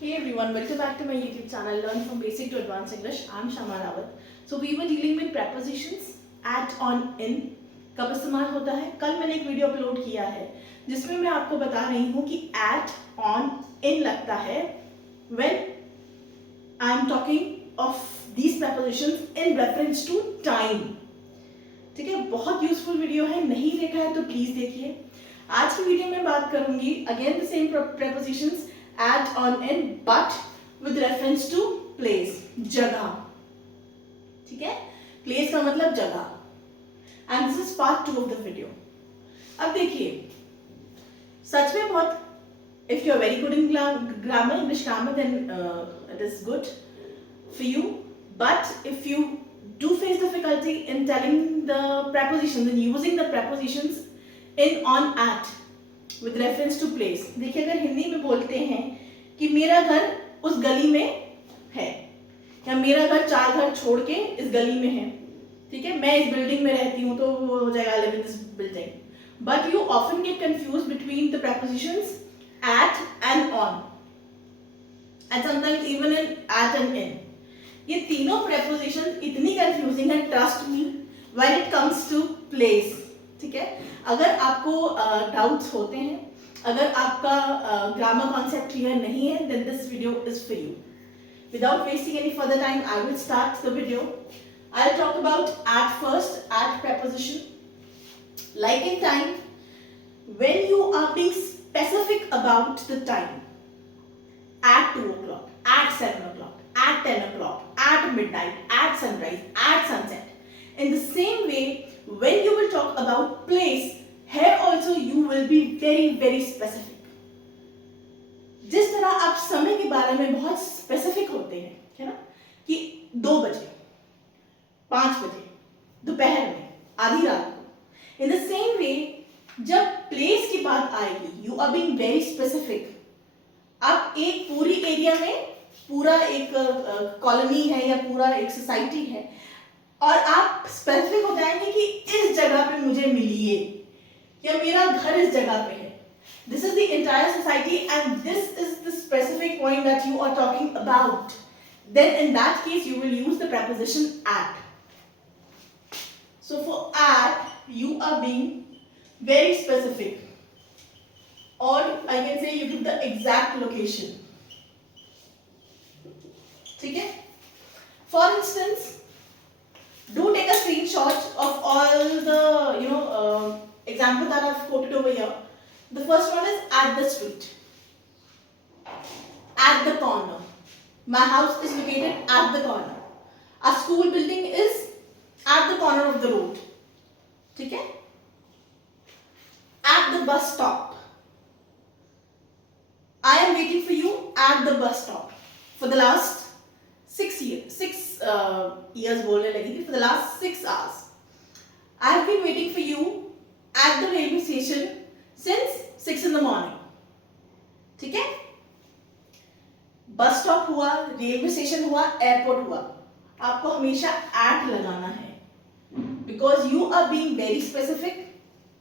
Hey everyone, welcome back to my YouTube channel Learn from Basic to Advanced English. I'm Shama Rawat. So we were dealing with prepositions at, on, in. कब इस्तेमाल होता है? कल मैंने एक video upload किया है जिसमें मैं आपको बता रही हूँ कि at, on, in लगता है when I am talking of these prepositions in reference to time. ठीक है, बहुत यूजफुल वीडियो है, नहीं देखा है तो प्लीज देखिए. आज की वीडियो में बात करूंगी again the same prepositions at, on, in, but with reference to place, जगह. ठीक है, place का मतलब जगह. And this is part 2 of the video. अब देखिए, सच में बहुत, if you are very good in grammar, English grammar, then it is good for you. But if you do face difficulty in telling the prepositions and using the prepositions in, on, at with reference to place. देखिए, अगर हिंदी में बोलते हैं कि मेरा घर उस गली में है या मेरा घर 4 घर छोड़ के इस गली में है, ठीक है, मैं इस बिल्डिंग में रहती हूँ तो वो हो जाएगा I live in this building. But you often get confused between the prepositions at and on, and sometimes even in at and in. ये तीनों prepositions इतनी confusing है, trust me, when it comes to place. ठीक है, अगर आपको doubts होते हैं, अगर आपका ग्रामर कॉन्सेप्ट क्लियर नहीं है, then this video is for you. Without wasting any further time, I will start the video. I'll talk about at first, at preposition. Like in time, when you are being specific about the time, at 2 o'clock, at 7 o'clock, at 10 o'clock, at midnight, at sunrise, at sunset. In the same way, when you will talk about place, here also you will be very specific. जिस तरह आप समय के बारे में बहुत specific होते हैं, है ना, कि 2 बजे, 5 बजे, दोपहर में, आधी रात को. इन द सेम वे जब प्लेस की बात आएगी, you are being very specific. आप एक पूरी एरिया में, पूरा एक कॉलोनी है या पूरा एक सोसाइटी है, और आप स्पेसिफिक हो जाएंगे कि इस जगह पे मुझे मिलिए या मेरा घर इस जगह पे है. This is the entire society and this is the specific point that you are talking about. Then in that case you will use the preposition at. So for at, you are being very specific, or I can say you give the exact location. ठीक है? For instance, do take a screenshot of all the examples that I've quoted over here. The first one is at the street, at the corner. My house is located at the corner. Our school building is at the corner of the road. ठीक है? At the bus stop. I am waiting for you at the bus stop. For the last 6 years बोलने लगी थी. For the last 6 hours, I have been waiting for you at the railway station since 6 in the morning. ठीक है? Bus stop हुआ, railway station हुआ, airport हुआ, आपको हमेशा at लगाना है. Because you are being very specific,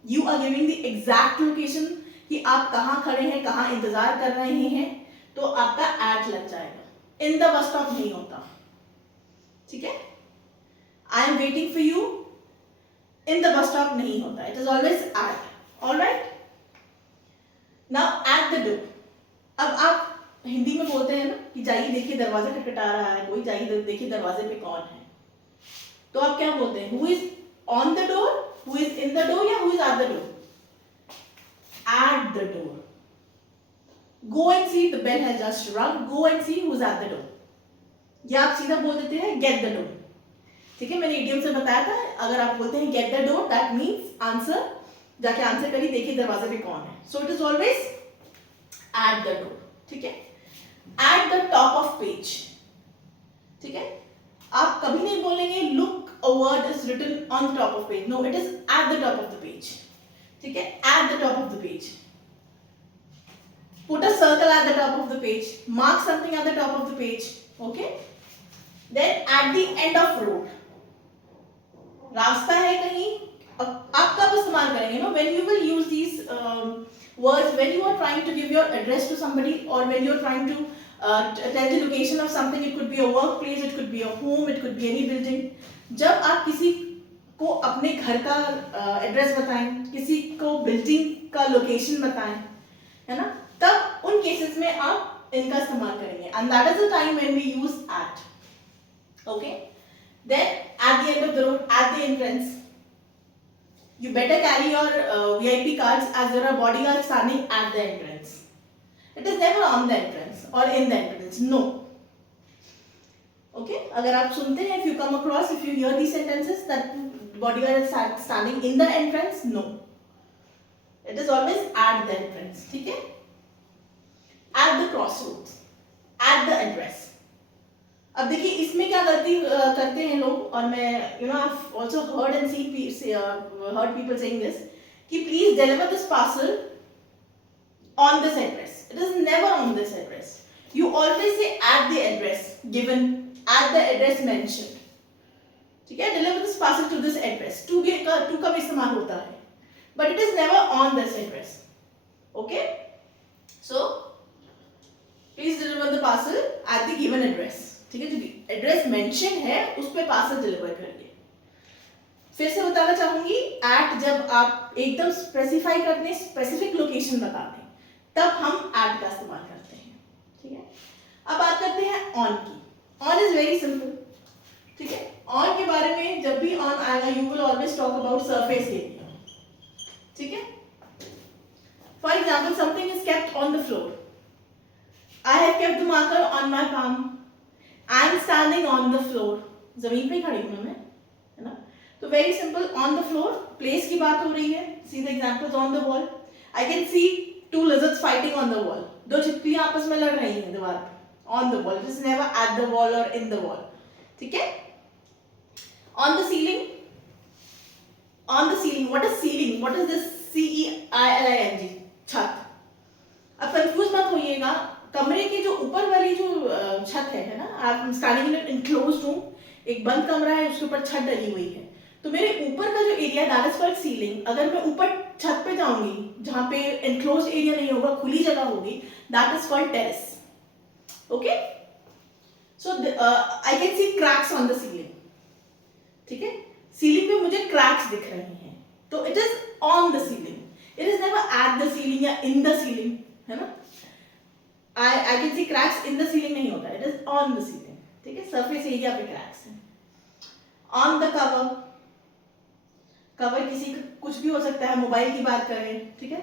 you are giving the exact location कि आप कहाँ खड़े हैं, कहाँ इंतजार कर रहे हैं, तो आपका at लग जाएगा. In the bus stop नहीं होता. ठीक है? I am waiting for you. In the bus stop नहीं होता. It is always at. All right? Now at the door. अब आप हिंदी में बोलते हैं ना कि जाइए देखिए दरवाजा खटखटा रहा है कोई, जाइए देखिए दरवाजे पे कौन है. तो आप क्या बोलते हैं? Who is on the door? Who is in the door या who is at the door? At the door. Go and see, the bell has just rung. Go and see who's at the door. या आप सीधा बोल देते हैं get the door. ठीक है, मैंने इडियम से बताया था, अगर आप बोलते हैं get the door, that means answer, जाके आंसर करिए, देखिए दरवाजे पे कौन है. So it is always at the door. ठीक है? At the top of page. ठीक है? आप कभी नहीं बोलेंगे look a word is written on the top of page. No, it is at the top of the page. ठीक है? At the top of the page. Put a circle at the top of the page. Mark something at the top of the page. Okay? Then at the end of road. रास्ता है कहीं, आप कब इस्तेमाल करेंगे? No, when you will use these words, when you are trying to give your address to somebody, or when you are trying to tell the location of something. It could be a workplace, it could be a home, it could be any building. जब आप किसी को अपने घर का address बताएं, किसी को बिल्डिंग का लोकेशन बताएं, है ना, तब उन केसेस में आप इनका इस्तेमाल करेंगे. And that is the time when we use at. Okay. Then at the end of the road, at the entrance, you better carry your VIP cards, as there are bodyguards standing at the entrance. It is never on the entrance or in the entrance. No. Okay. अगर आप सुनते हैं, if you come across, if you hear these sentences that bodyguard is standing in the entrance, no. It is always at the entrance. ठीक है? At the crossroads, at the address. अब देखिए इसमें क्या गलती करते हैं लोग, और मैं I've also heard and heard people saying this, कि please deliver this parcel on this address. It is never on this address. You always say at the address given, at the address mentioned. ठीक है? Deliver this parcel to this address. To का भी इस्तेमाल होता है, but it is never on this address. Okay? So please deliver the parcel at the given address. ठीक है, जो एड्रेस मेंशन है उस पे पार्सल डिलीवर करिए. फिर से बताना चाहूंगी, एट जब आप एकदम स्पेसिफाई करते हैं, स्पेसिफिक लोकेशन बताते हैं, तब हम एट का इस्तेमाल करते हैं. ठीक है. अब बात करते हैं ऑन की. On is very simple. ठीक है. ऑन के बारे में जब भी ऑन आएगा, you will always talk about surface area. ठीक है. For example, something is kept on the floor. I have kept the marker on my palm. I am standing on the floor. जमीन पे खड़ी हूँ मैं, है ना. तो very simple, on the floor, place की बात हो रही है. See the examples on the wall. I can see two lizards fighting on the wall. दो छिपकलियां आपस में लड़ रही हैं दीवार पे. On the wall. It is never at the wall और इन द वॉल. ठीक है. On the ceiling. On the ceiling. What is ceiling? What is this? CEILING, छत. अब कंफ्यूज मत होइएगा. कमरे की जो ऊपर वाली जो छत है ना, आप standing in an enclosed room, एक बंद कमरा है, उसके ऊपर छत डली हुई है, तो मेरे ऊपर का जो area, that is called ceiling. अगर मैं ऊपर छत पे जाऊंगी जहां पे इनक्लोज्ड एरिया नहीं होगा, खुली जगह होगी, that is called terrace. Okay. So I can C cracks on the ceiling. ठीक है. सीलिंग पे मुझे क्रैक्स दिख रहे हैं, तो it is on the ceiling. It is never at the ceiling या इन द सीलिंग, है ना. I can see cracks in the ceiling नहीं होता, it is on the ceiling. ठीक है. सरफेस एरिया पे क्रैक्स हैं. On the cover. कवर किसी कुछ भी हो सकता है. मोबाइल की बात करें, ठीक है,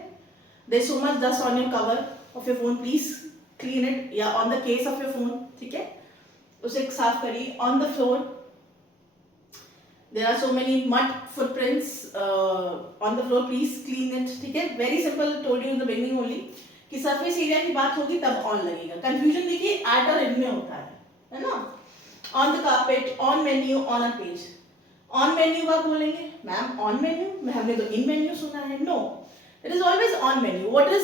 there is so much dust on your cover of your phone, please clean it. या on the case of your phone, ठीक है, उसे साफ करिए. On the floor, there are so many mud footprints on the floor, please clean it. ठीक है. Very simple, told you in the beginning only कि surface area की बात होगी तब ऑन लगेगा. कंफ्यूजन देखिए एट और इन में होता है ना. On the carpet, on menu, on a page. On menu आप बोलेंगे, मैम ऑन मेन्यू, मैं हमने तो इन मेन्यू सुना है. No, it is always on menu. What is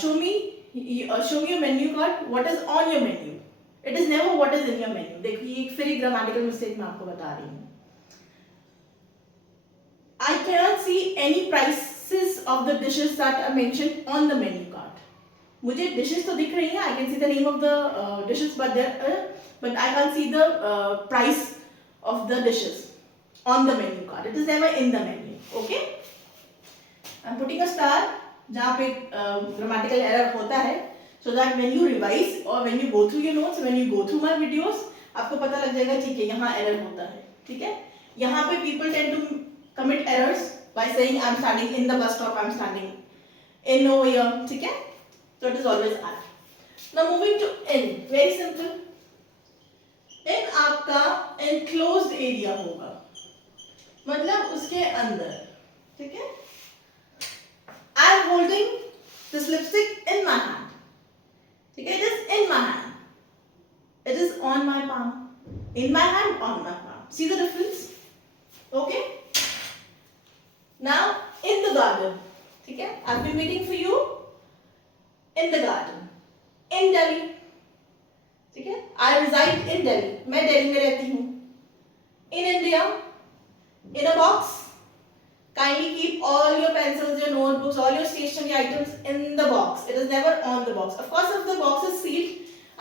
show me your menu card, what is on your menu. It is never what is in your menu. देखिए फिर एक ग्रामेटिकल मिस्टेक मैं आपको बता रही हूँ. I cannot see any prices of the dishes that are mentioned on the menu card. मुझे dishes तो दिख रही हैं. I can see the name of the dishes, but I can't see the price of the dishes on the menu card. It is never in the menu. Okay? I'm putting a star जहाँ पे grammatical error होता है, so that when you revise or when you go through your notes, when you go through my videos, आपको पता लग जाएगा, ठीक है, यहाँ error होता है. ठीक है. यहाँ पे people tend to commit errors by saying I'm standing in the bus stop, I'm standing in over here. ठीक है. So it is always at. Now moving to in. Very simple. in आपका enclosed area होगा, मतलब उसके अंदर. ठीक है. I'm holding this lipstick in my hand. ठीक है. It is in my hand. It is on my palm. In my hand, on my palm. See the difference? Okay. Now in the garden. ठीक है. I've been waiting for you in the garden. In Delhi. ठीक है. I reside in Delhi. मैं दिल्ली में रहती हूँ. In India. In a box. Kindly keep all your pencils, your notebooks, all your stationery items in the box. It is never on the box. Of course, if the box is sealed,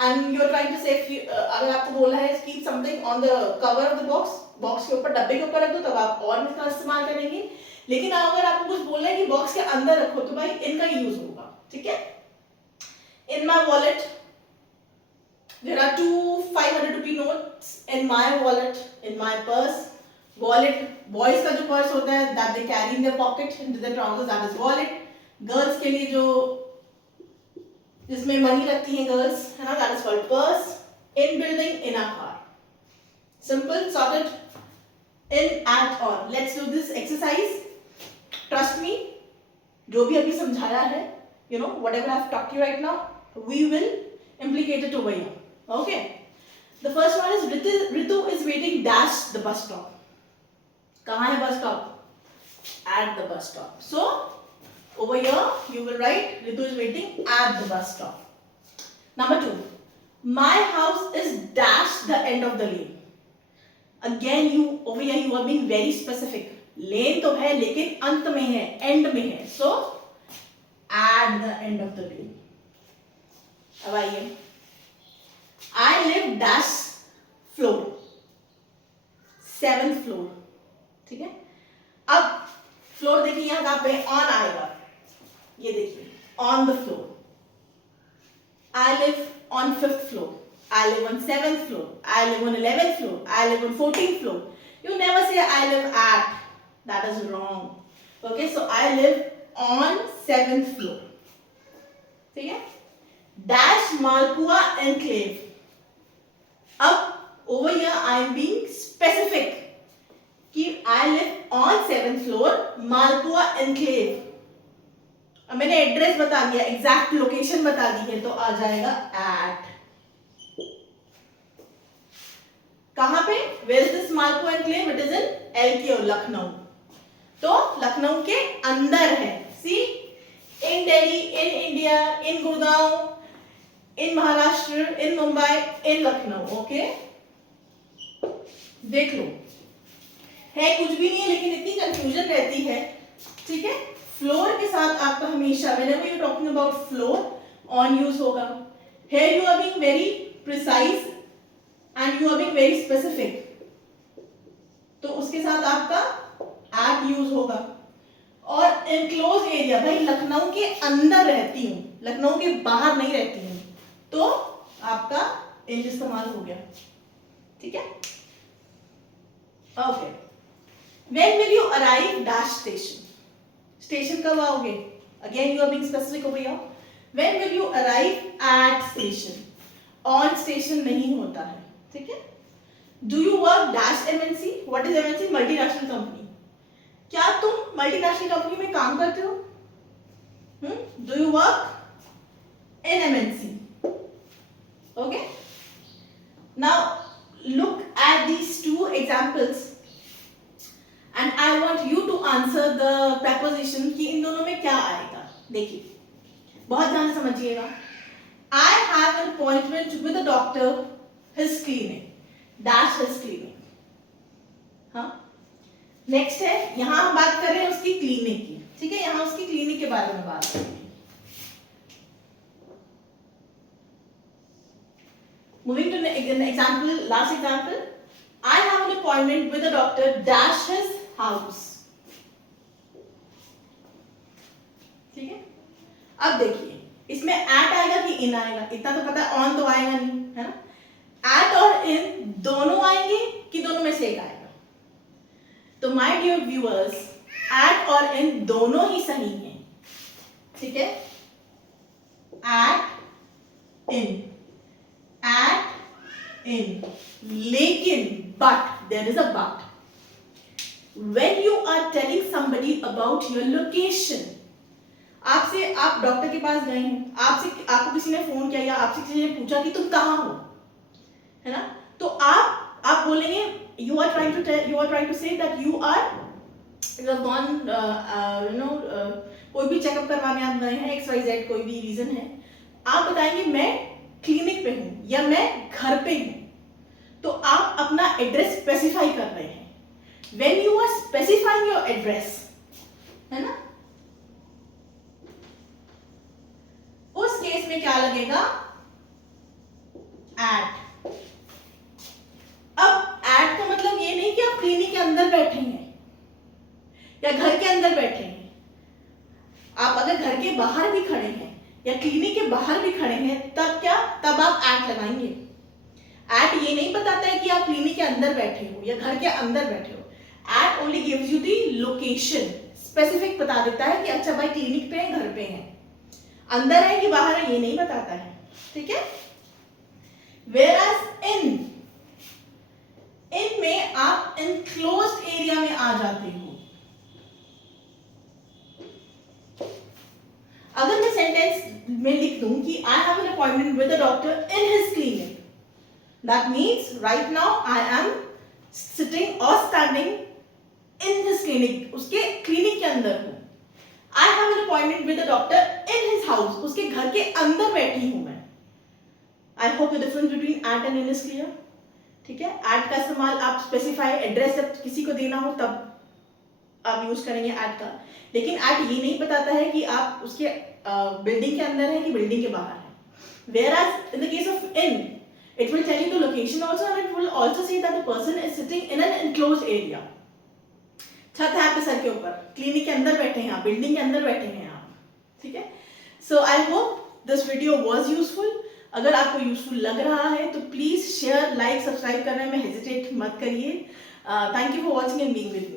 and you are trying to say अगर आपको बोला है keep something on the cover of the box, box के ऊपर, डब्बे के ऊपर रख दो, तब आप और इसका इस्तेमाल करेंगे। लेकिन अगर आपको कुछ बोलना है कि बॉक्स के अंदर रखो, तो भाई इनका यूज होगा, ठीक है। इन my wallet there are 2 500 rupee notes in my wallet, in my purse. Wallet, boys का जो पर्स होता है that they carry in their pocket into their trousers, that is wallet. Girls के लिए जो जिसमें मनी रखती हैं गर्ल्स, है ना, that is called purse. In building, in a car. Simple, sorted. In, at, on. Let's do this exercise. Trust me, जो भी अभी समझाया है, you know, whatever I've taught you right now, we will implicate it over here. Okay. The first one is Ritu is waiting dash the bus stop. कहाँ है bus stop? At the bus stop. So over here you will write Ritu is waiting at the bus stop. Number 2. My house is dash the end of the lane. Again you over here you are being very specific. Lane तो है लेकिन अंत में है, end में है. So at the end of the lane. अब आइए, I live dash floor, 7th floor, ठीक है। अब फ्लोर देखिए यहाँ कहाँ पे ऑन आएगा, ये देखिए on the floor. I live on 5th floor, I live on 7th floor, I live on 11th floor, I live on 14th floor. You never say I live at, that is wrong. Okay, so I live on 7th floor, ठीक है। Dash Malpua Enclave. अब over here I am being specific कि I live on 7th floor, Malpua Enclave. अब मैंने address बता दिया, exact location बता दी है, तो आ जाएगा at. कहां पे? Where is this Malpua Enclave? It is in LKO, Lucknow. तो लखनऊ के अंदर है। See, in Delhi, in India, in Gurgaon, in Maharashtra, in Mumbai, in Lucknow. Okay, देख लो, है कुछ भी नहीं है लेकिन इतनी कंफ्यूजन रहती है, ठीक है। फ्लोर के साथ आपका हमेशा whenever you talking about floor on use होगा। Here you are being very precise and you are being very specific, तो उसके साथ आपका at यूज होगा। और enclosed एरिया, भाई लखनऊ के अंदर रहती हूँ, लखनऊ के बाहर नहीं रहती हूँ, तो आपका इन इस्तेमाल हो गया, ठीक है। Okay, when will you arrive dash station, station कब आओगे? Again you are being specific over here. When will you arrive at station, on station नहीं होता है, ठीक है। Do you work dash MNC, what is MNC? Multinational company. क्या तुम multinational company में काम करते हो? Do you work in MNC? Okay, now look at these 2 examples and I want you to answer the preposition कि इन दोनों में क्या आएगा। देखिए, बहुत ध्यान से समझिएगा। I have an appointment with a doctor, his clinic, dash his clinic। हाँ, नेक्स्ट है, यहाँ हम बात कर रहे हैं उसकी क्लिनिक की, ठीक है, यहाँ उसकी क्लिनिक के बारे में बात करेंगे। Moving to an example, last example, I have an appointment with a doctor dash his house, ठीक है। अब देखिए, इसमें at आएगा कि in आएगा, इतना तो पता है, on तो आएगा नहीं, है ना। at और in दोनों आएंगे कि दोनों में से एक आएगा? तो my dear viewers, at और in दोनों ही सही हैं, ठीक है। at in, at in, लेकिन but, there is a but, when you are telling somebody about your location, आपसे, आप डॉक्टर के पास गए हैं, आपको किसी ने फोन किया या आपसे किसी ने पूछा कि तुम कहाँ हो, है ना, तो आप बोलेंगे you are trying to say that you are gone, कोई भी चेकअप करवाने आप गए हैं, XYZ कोई भी रीजन है, आप बताएंगे मैं क्लिनिक पे हूं या मैं घर पे हूं, तो आप अपना एड्रेस स्पेसिफाई कर रहे हैं। When you are specifying your address, है ना, उस केस में क्या लगेगा? एट। अब एट का मतलब ये नहीं कि आप क्लिनिक के अंदर बैठे हैं या घर के अंदर बैठे हैं। आप अगर घर के बाहर भी खड़े हैं या क्लिनिक के बाहर भी खड़े हैं तब क्या, तब आप एट लगाएंगे। एट ये नहीं बताता है कि आप क्लिनिक के अंदर बैठे हो या घर के अंदर बैठे हो। At only gives you the location, specific बता देता है कि अच्छा भाई क्लिनिक पे है, घर पे है, अंदर है कि बाहर है, ये नहीं बताता है। ठीक है। Whereas इन में आप enclosed एरिया में आ जाते हो। अगर मैं सेंटेंस में लिख दूं कि I have an appointment with a doctor in his clinic, that means right now I am sitting और स्टैंडिंग इन हिज क्लिनिक, उसके क्लिनिक के अंदर हूं। I have an appointment with a doctor in his house, उसके घर के अंदर बैठी हूं मैं। I hope the difference between at and in is clear. ठीक है। एट का इस्तेमाल आप स्पेसिफाई एड्रेस जब किसी को देना हो तब आप यूज करेंगे एट का, लेकिन एट ये नहीं बताता है कि आप उसके बिल्डिंग के अंदर है कि बिल्डिंग के बाहर है। Whereas in the case of in, it will tell you the location also and it will also say that the person is sitting in an enclosed area. छत है आपके सर के ऊपर, क्लिनिक के अंदर बैठे हैं आप, बिल्डिंग के अंदर बैठे हैं आप। ठीक है। So I hope this video was useful. अगर आपको यूजफुल लग रहा है तो प्लीज शेयर, लाइक, सब्सक्राइब करने में हेजिटेट मत करिए। Thank you for watching and being with me.